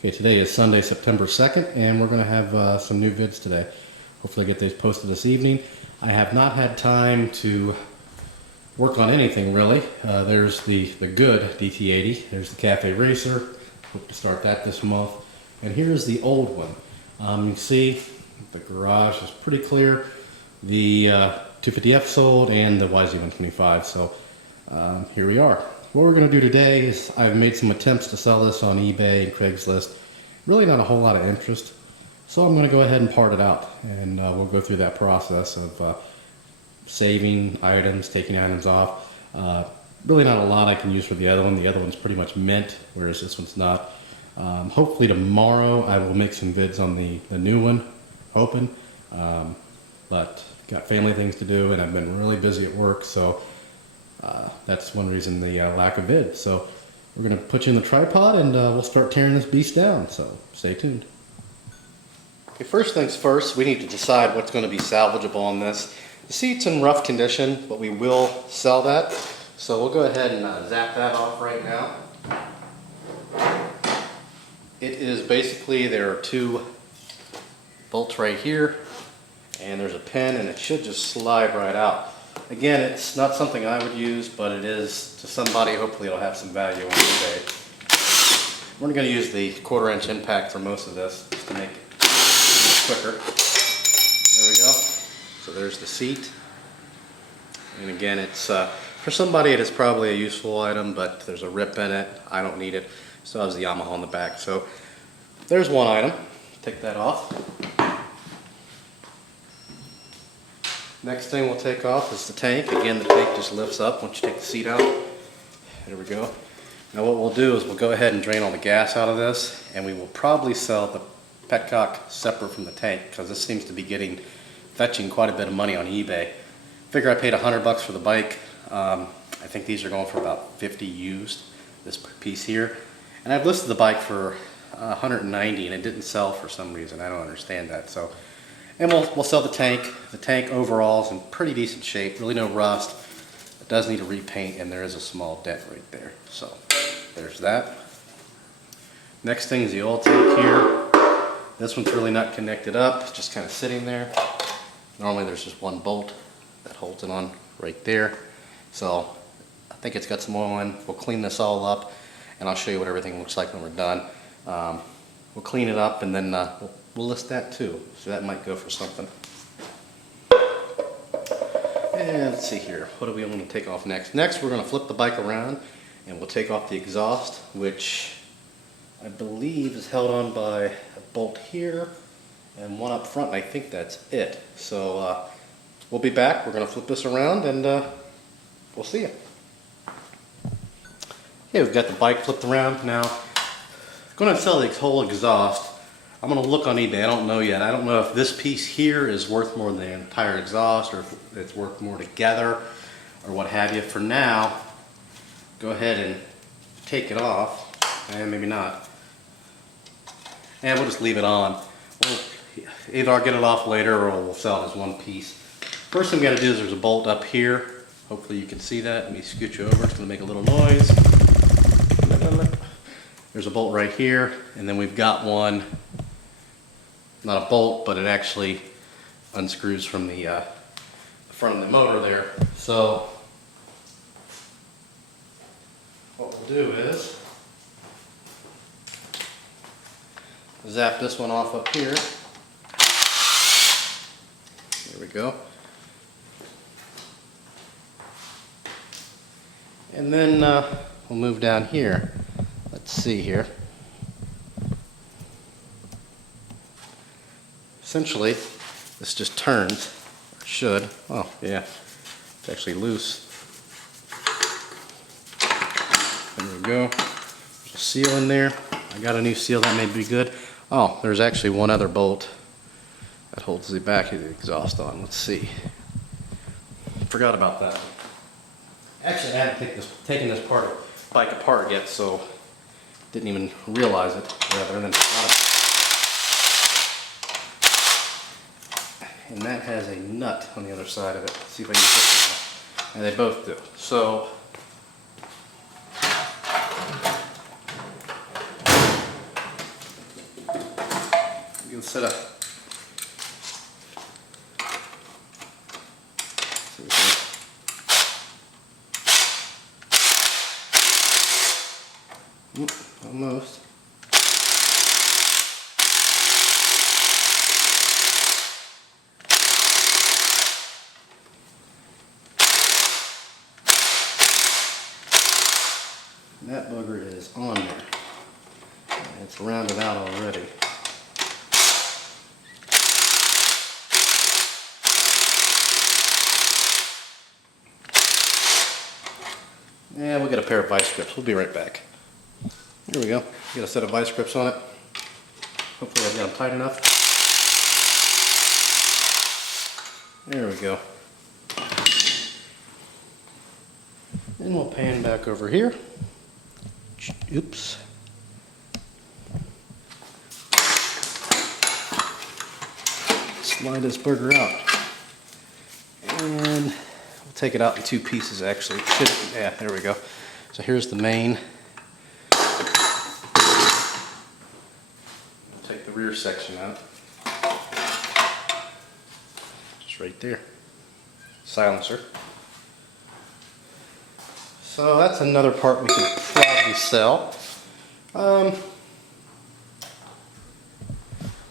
Okay, today is Sunday, September 2nd, and we're going to have some new vids today. Hopefully get these posted this evening. I have not had time to work on anything really. There's the good DT80. There's the Cafe Racer. Hope to start that this month. And here's the old one. You can see the garage is pretty clear. The 250F sold and the YZ125. So here we are. What we're going to do today is I've made some attempts to sell this on eBay and Craigslist. Really not a whole lot of interest. So I'm going to go ahead and part it out, and we'll go through that process of saving items, taking items off. Really not a lot I can use for the other one. The other one's pretty much mint, whereas this one's not. Hopefully tomorrow I will make some vids on the new one, hoping. But got family things to do, and I've been really busy at work, so that's one reason the lack of vid. So we're going to put you in the tripod, and we'll start tearing this beast down, so stay tuned. Okay, first things first, we need to decide what's going to be salvageable on this. The seat's in rough condition, but we will sell that. So we'll go ahead and zap that off right now. It is basically, there are two bolts right here, and there's a pin, and it should just slide right out. Again, it's not something I would use, but it is to somebody. Hopefully it'll have some value on eBay. We're going to use the 1/4" impact for most of this, just to make it quicker. There we go. So there's the seat. And again, it's for somebody it is probably a useful item, but there's a rip in it. I don't need it. Still has the Yamaha on the back. So there's one item. Take that off. Next thing we'll take off is the tank. Again, the tank just lifts up once you take the seat out. There we go. Now what we'll do is we'll go ahead and drain all the gas out of this, and we will probably sell the petcock separate from the tank, because this seems to be fetching quite a bit of money on eBay. Figure I paid $100 for the bike. I think these are going for about 50 used, this piece here. And I've listed the bike for 190, and it didn't sell for some reason. I don't understand that. So, and we'll sell the tank. The tank overall is in pretty decent shape, really no rust. It does need a repaint, and there is a small dent right there. So there's that. Next thing is the oil tank here. This one's really not connected up, it's just kind of sitting there. Normally there's just one bolt that holds it on right there. So I think it's got some oil in. We'll clean this all up, and I'll show you what everything looks like when we're done. We'll clean it up, and then we'll list that too. So that might go for something. And let's see here, what do we want to take off next? Next we're going to flip the bike around, and we'll take off the exhaust, which I believe is held on by a bolt here and one up front, and I think that's it. So we'll be back. We're going to flip this around, and we'll see you. Okay, we've got the bike flipped around. Now, I'm going to sell the whole exhaust. I'm going to look on eBay. I don't know yet. I don't know if this piece here is worth more than the entire exhaust, or if it's worth more together, or what have you. For now, go ahead and take it off, and maybe not. And we'll just leave it on. We'll either I'll get it off later, or we'll sell it as one piece. First thing we got to do is there's a bolt up here. Hopefully you can see that. Let me scoot you over. It's going to make a little noise. There's a bolt right here, and then we've got one, not a bolt, but it actually unscrews from the front of the motor there. So what we'll do is zap this one off up here. There we go. And then we'll move down here. Let's see here. Essentially, this just turns, or should. Oh, yeah, it's actually loose. There we go. There's a seal in there. I got a new seal, that may be good. Oh, there's actually one other bolt that holds the back of the exhaust on. Let's see. Forgot about that. Actually, I hadn't taken this bike apart yet, so didn't even realize it. Rather than and that has a nut on the other side of it. Let's see if I can get this one. And they both do. So instead of almost. That bugger is on there. It's rounded out already. Yeah, we'll get a pair of vice grips. We'll be right back. Here we go. Get a set of vice grips on it. Hopefully I've got them tight enough. There we go. Then we'll pan back over here. Oops. Slide this burger out. And we'll take it out in two pieces actually. Yeah, there we go. So here's the main. Take the rear section out. Just right there. Silencer. So that's another part we could probably sell.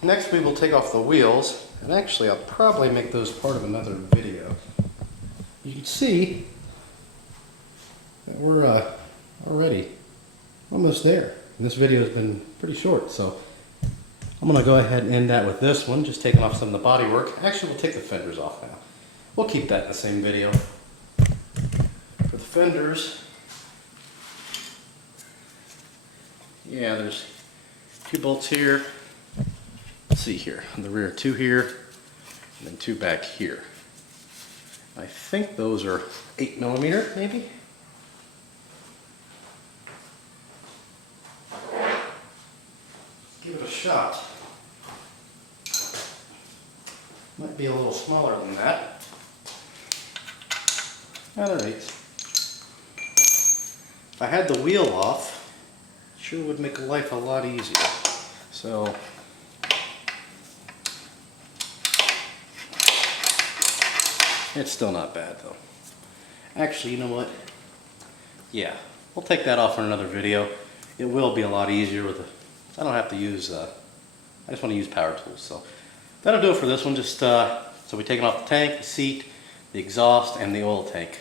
Next we will take off the wheels, and actually I'll probably make those part of another video. You can see that we're already almost there. And this video has been pretty short, so I'm going to go ahead and end that with this one, just taking off some of the body work. Actually, we'll take the fenders off now. We'll keep that in the same video. For the fenders, yeah, there's 2 bolts here. Let's see here, on the rear, 2 here, and then 2 back here. I think those are 8mm, maybe? Give it a shot. Might be a little smaller than that. Alright. If I had the wheel off, it sure would make life a lot easier. So, it's still not bad though. Actually, you know what? Yeah, we'll take that off in another video. It will be a lot easier with the, I don't have to use, I just want to use power tools. So that'll do it for this one. Just so we're taking off the tank, the seat, the exhaust, and the oil tank.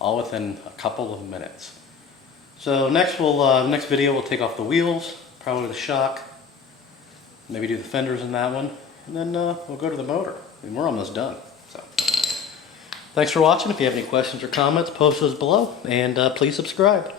All within a couple of minutes. So next next video we'll take off the wheels, probably the shock, maybe do the fenders in that one, and then we'll go to the motor. And we're almost done. So thanks for watching. If you have any questions or comments, post those below, and please subscribe.